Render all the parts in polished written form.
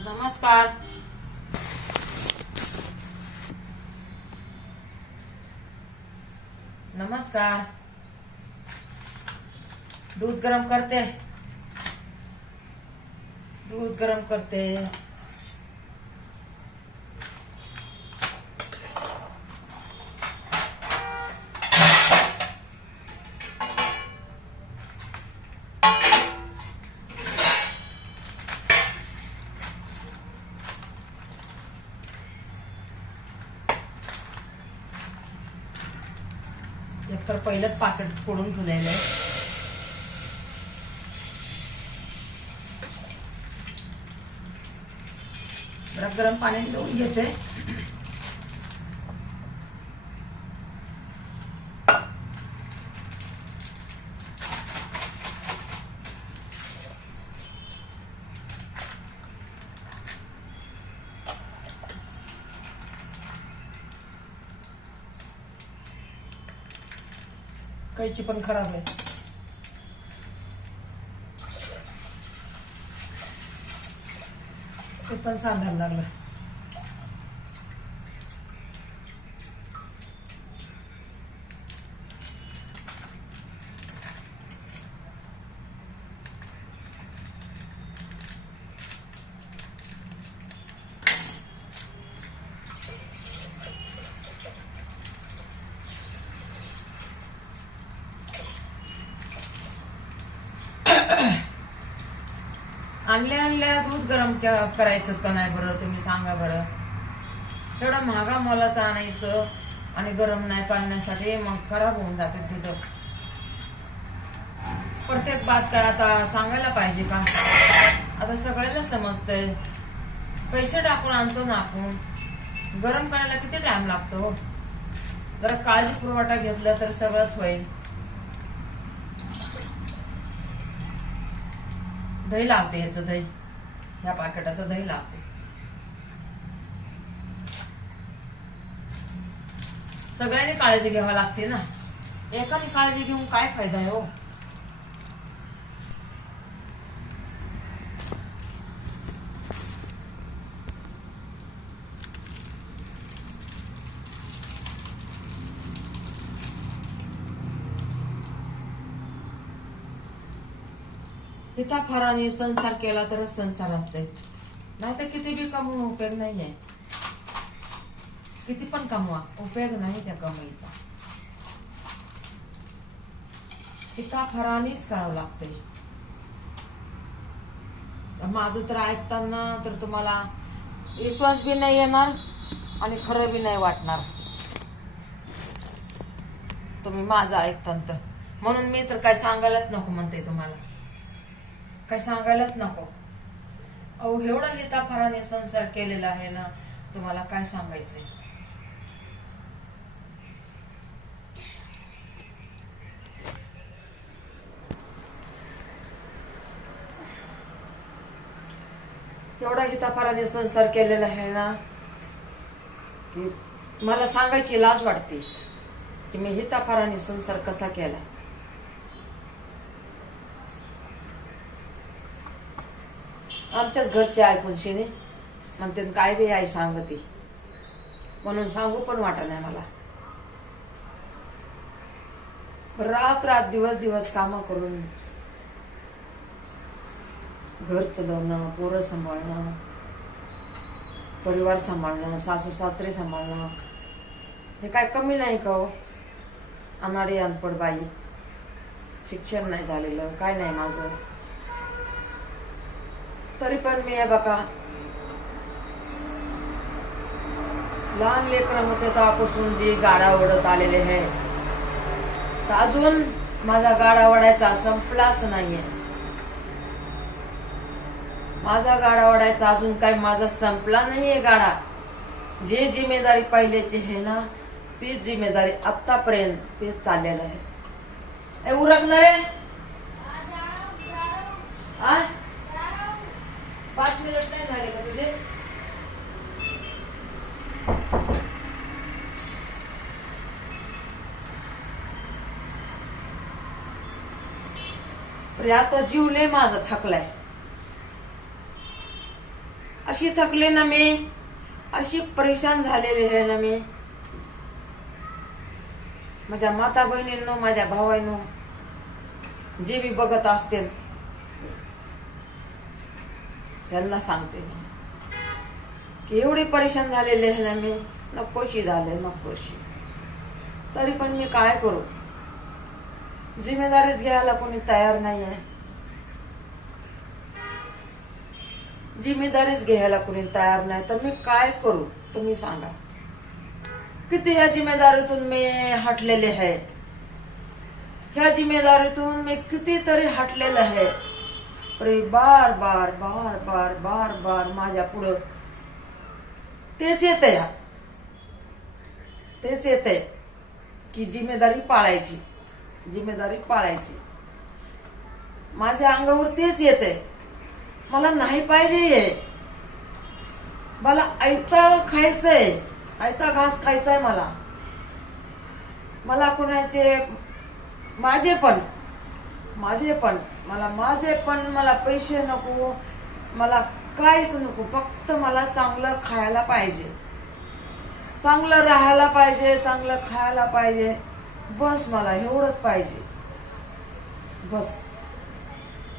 नमस्कार. नमस्कार. दूध गरम करते. दूध गरम करते. एकतर पहिलंच पाकिट फोडून ठेवलेलं आहे. जरा गरम पाणी देऊन घेते. कैची पण खराब आहे. ते पण सांडायला लागलं. आणल्या दूध गरम करायचं का नाही बरं, तुम्ही सांगा बरं. तेवढं महागा मोलाचं आणायचं आणि गरम नाही करण्यासाठी मग खराब होऊन जाते दूध. प्रत्येक बात काय आता सांगायला पाहिजे का? आता सगळ्याला समजतंय. पैसे टाकून आणतो ना आपण, गरम करायला किती टाइम लागतो. जरा काळजी पुरवठा घेतला तर सगळंच होईल. दही लागते, याचं दही, ह्या पाकिटाचं दही लागते. सगळ्यांनी काळजी घ्यावी लागते ना. एकाने काळजी घेऊन काय फायदा आहे हो. हिताफाराने संसार केला तरच संसार असते, नाही तर किती बी कमवून उपयोग नाहीये. किती पण कमवा, उपयोग नाही त्या कमाईचा. हिताफारानेच करावं लागते. माझं तर ऐकताना तर तुम्हाला विश्वास बी नाही येणार आणि खरं बी नाही वाटणार तुम्ही माझं ऐकताना तर. म्हणून मी तर काय सांगायलाच नको म्हणते तुम्हाला, काय सांगायलाच नको. अहो एवढा हिताफाराने संसार केलेला आहे ना, तुम्हाला काय सांगायचंय. एवढा हिताफाराने संसार केलेला आहे ना की मला सांगायची लाज वाटते की मी हिताफाराने संसार कसा केला. आमच्याच घरचे ऐकून शिने म्हणते काय बी आई सांगते, म्हणून सांगू पण वाटत नाही मला. रात रात दिवस दिवस काम करून घर चालवणं, पोरं सांभाळणं, परिवार सांभाळणं, सासू सासरे सांभाळणं, हे काय कमी नाही का हो. अनाडी अनपड बाई, शिक्षण नाही झालेलं, काय नाही माझं, तरी पण मी आहे बघा. लहान लेकरं होते तेव्हापासून जी गाडा ओढत आलेले आहे, तर अजून माझा गाडा ओढायचा संपलाच नाहीये. माझा गाडा ओढायचा अजून काही माझा संपला नाहीये गाडा. जे जिम्मेदारी पहिल्याची आहे ना, तीच जिम्मेदारी आतापर्यंत तेच चाललेलं आहे. उरकणार आहे 5 मिनिट नाही झाले का तुझे? आता जीव लय माझा थकलाय. अशी थकले ना मी, अशी परेशान झालेली आहे ना मी. माझ्या माता बहिणींनो, माझ्या भावांनो, जे बी बघत असतील त्यांना सांगते मी की एवढी परेशान झालेली आहे ना मी, नकोशी झाले, नकोशी. तरी पण मी काय करू, जिम्मेदारीच घ्यायला कोणी तयार नाही आहे. जिम्मेदारीच घ्यायला कोणी तयार नाही, तर मी काय करू तुम्ही सांगा. किती ह्या जिम्मेदारीतून मी हटलेले आहे. ह्या जिम्मेदारीतून मी कितीतरी हटलेलं आहे. बार बार बार बार बार बार माझ्या पुढं तेच येतंय, तेच येतंय की जिम्मेदारी पाळायची, जिम्मेदारी पाळायची. माझ्या अंगावर तेच येतंय. मला नाही पाहिजे, मला आयतं खायचंय, आयता घास खायचाय मला. मला कोणाचे मला पैसे नको, मला काहीच नको. फक्त मला चांगलं खायला पाहिजे, चांगलं राहायला पाहिजे, चांगलं खायला पाहिजे. बस मला एवढंच पाहिजे, बस.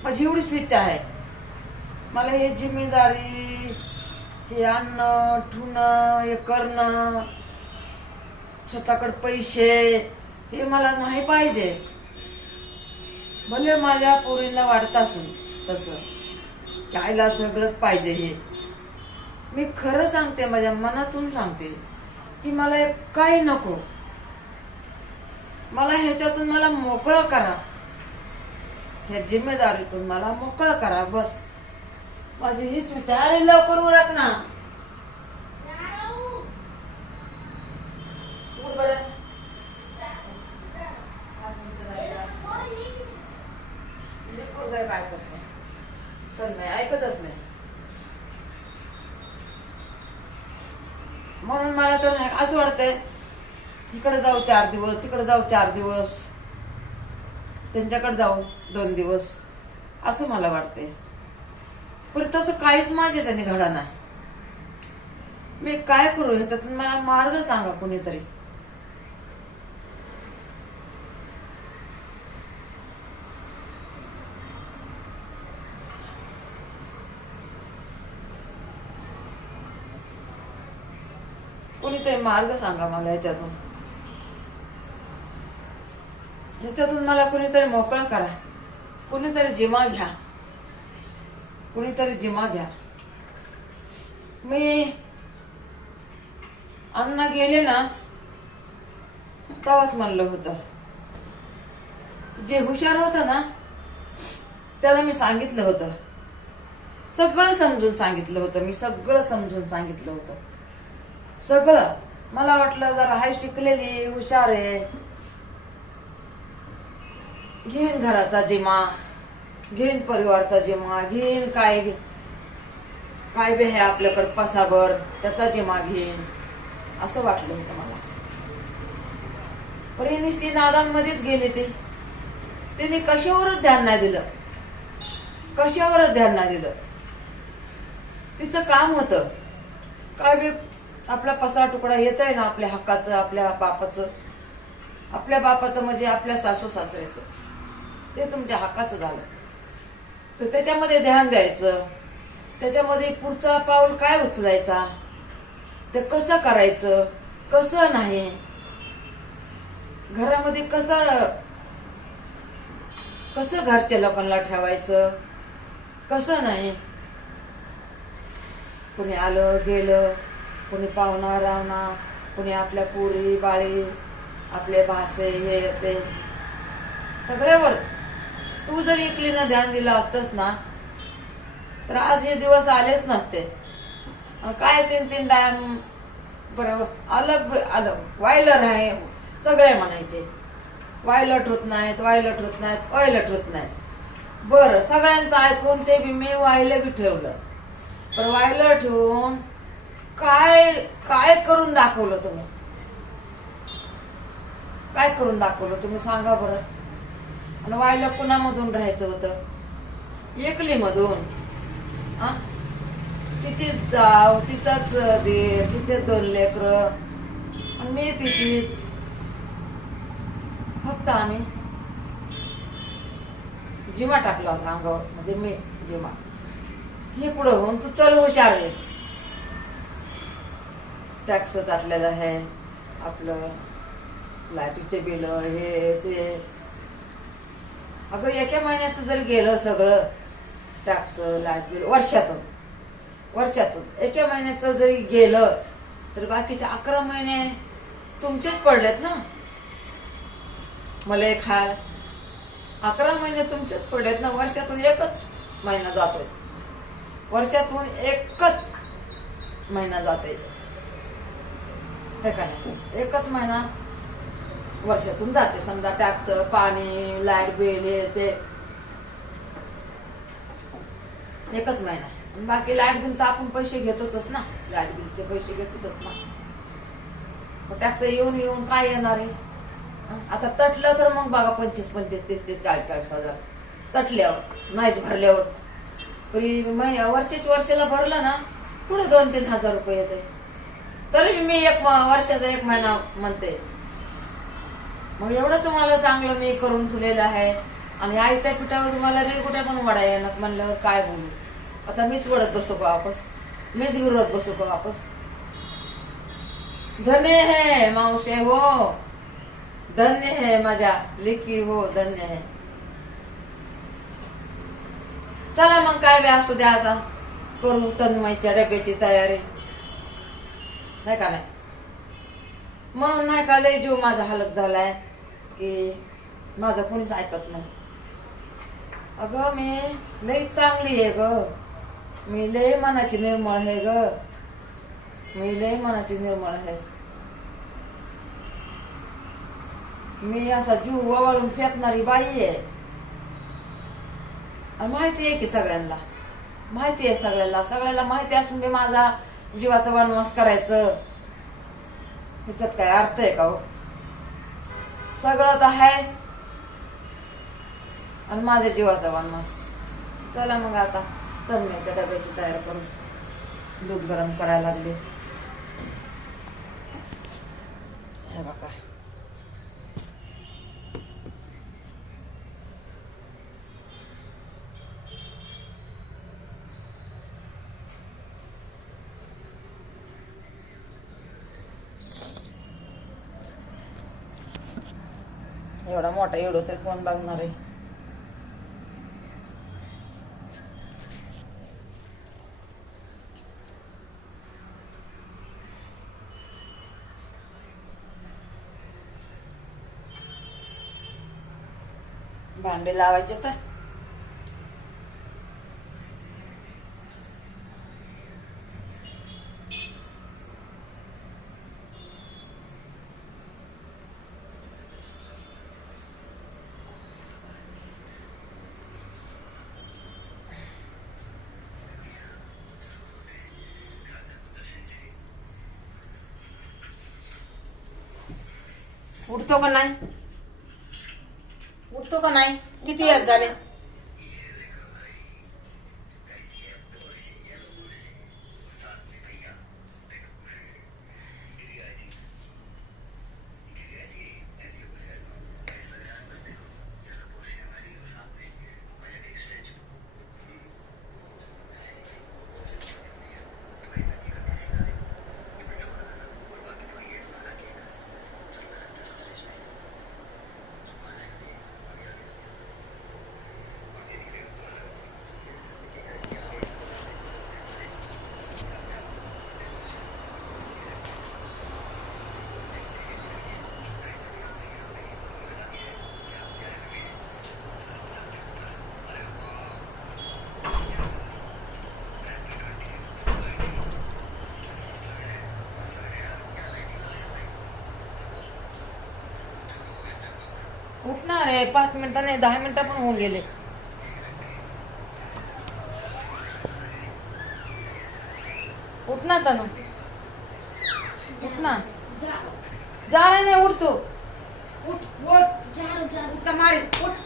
माझी एवढीच इच्छा आहे. मला हे जिम्मेदारी, हे आणणं ठुणं, हे करणं, स्वतःकडे पैसे, हे मला नाही पाहिजे. भले माझ्या पोरींना वाटत असेल तसं की आईला सगळंच पाहिजे. हे मी खरं सांगते, माझ्या मनातून सांगते की मला हे काही नको. मला ह्याच्यातून मला मोकळं करा, ह्या जिम्मेदारीतून मला मोकळं करा, बस. माझी हीच विचार. लवकर उरक ना. काय करतो चल, नाही ऐकतच नाही. म्हणून मला तर असं वाटतंय, इकडे जाऊ 4 दिवस, तिकडे जाऊ 4 दिवस, त्यांच्याकडे जाऊ 2 दिवस, असं मला वाटतंय. पण तसं काहीच माझ्याच्याने घडा नाही. मी काय करू, ह्याच्यातून मला मार्ग सांगा कोणीतरी. कोणीतरी मार्ग सांगा मला ह्याच्यातून. ह्याच्यातून मला कोणीतरी मोकळं करा, कोणीतरी जिमा घ्या, कोणीतरी जिमा घ्या. मी अण्णा गेले ना तेव्हाच म्हणलं होतं, जे हुशार होतं ना त्याला मी सांगितलं होतं, सगळं समजून सांगितलं होतं, मी सगळं समजून सांगितलं होतं, सगळं. मला वाटलं जरा हाय शिकलेली, हुशार आहे, घेईन घराचा जिमा, घेईन परिवारचा जिमा, घेईन काय बी आहे आपल्याकडे पसाभर त्याचा जिमा घेईन, असं वाटलं होतं मला. पण ती नादांमध्येच गेली. तिने कशावरच ध्यान नाही दिलं, कशावरच ध्यान नाही दिलं. तिचं काम होतं काय बी आपला पसा तुकडा येतोय ना आपल्या हक्काचं, आपल्या बापाचं म्हणजे आपल्या सासू सासऱ्याचं, ते तुमच्या हक्काचं झालं तर त्याच्यामध्ये ध्यान द्यायचं. त्याच्यामध्ये पुढचा पाऊल काय उचलायचा, ते कसं करायचं, कसं नाही, घरामध्ये कसं घरच्या लोकांना ठेवायचं, कसं नाही. कोणी आलं गेलं, कोणी पाहुणा रावणा, कोणी आपल्या पोरी बाळी, आपले भासे, हे ते सगळ्यावर तू जर एकलीनं ध्यान दिलं असतंस ना तर आज हे दिवस आलेच नसते. काय 3-3 टाइम बरोबर आलं वायलट आहे, सगळे म्हणायचे वायलट होत नाहीत, वायलट होत नाहीत, वायलट होत नाहीत. बरं, सगळ्यांचं ऐकून ते बी मी वायलं बी ठेवलं. पण वायलं ठेवून काय करून दाखवलं तुम्ही, काय करून दाखवलं तुम्ही सांगा बरं. आणि वायलं कुणामधून राहायचं होतं, एकलीमधून. तिचीच जाव, तिचाच दीर, तिचे 2 लेकरं आणि मी तिचीच. फक्त आम्ही जिमा टाकला होता अंगावर, म्हणजे मी जिमा. हे पुढे होऊन तू चल हुशार आहेस. टॅक्स टाकलेलं आहे, आपलं लाईटीचे बिल हे ते. अगं एका महिन्याचं जर गेलं सगळं टॅक्स लाईट बिल वर्षातून एका महिन्याचं जरी गेलं तर बाकीचे 11 महिने तुमचेच पडलेत ना. मला एक हाल 11 महिने तुमचेच पडलेत ना. वर्षातून एकच महिना जातोय, वर्षातून एकच महिना जातोय हे का नाही. एकच महिना वर्षातून जाते. समजा टॅक्स, पाणी, लाईट बिल हे ते एकच महिना. बाकी लाईट बिल तर आपण पैसे घेतोच ना, लाईट बिलचे पैसे घेतोच ना. टॅक्स येऊन येऊन काय येणार आहे. आता तटलं तर मग बघा 25, 30, 40 हजार तटल्यावर, नाहीच भरल्यावर. वर्षाला भरलं ना पुढे 2-3 हजार रुपये येते. तरी मी वर्षाचा 1 महिना म्हणते. मग एवढं तुम्हाला चांगलं मी करून ठेवलेलं आहे आणि आयत्या पिठावर तुम्हाला रेगुट्या पण वडा येणार म्हणल्यावर काय बोलू. आता मीच वडत बसू का वापस, मीच गिरवत बसू का वापस. धन्य है मावशे हो, धन्य है माझ्या लेकी हो, धन्य है. चला मग काय बी असू द्या, आता करू तन्मयच्या डब्याची तयारी नाही का. नाही म्हणून नाही का लय जीव माझा हलक झालाय की माझं कोणीच ऐकत नाही. अगं मी लय चांगली आहे ग, मी लय मनाची निर्मळ आहे ग, मी लय मनाची निर्मळ आहे. मी असा जीव ववाळून फेकणारी बाई आहे. माहिती आहे की सगळ्यांना, माहिती आहे सगळ्याला माहिती असून मी माझा जीवाचा वनवास करायचं ह्याच्यात काय अर्थ आहे का हो. सगळं तर आहे आणि माझ्या जीवाचा वनवास. चला मग आता तन्मयच्या डब्याची तयारी करून दूध गरम करायला लागले. हे बघा एवढा मोठा एवढं तरी कोण बघणार आहे. भांडे लावायचे तर उठतो का नाही, उठतो का नाही. किती दिवस झाले. उठणार आहे 5 मिनिटं नाही 10 मिनिटं पण होऊन गेले. उठ ना तनु, उठ ना. जा रहे नहीं, उठ तो उठ मारी उठ.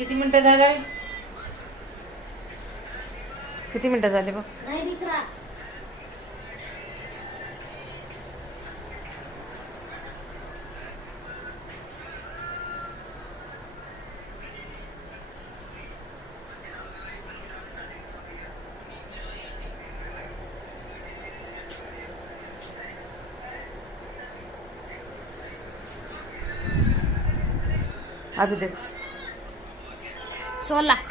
किती मिनिटं झाले किती मिनिटं झाले बघ नाही दिख रहा. अभी देख 16.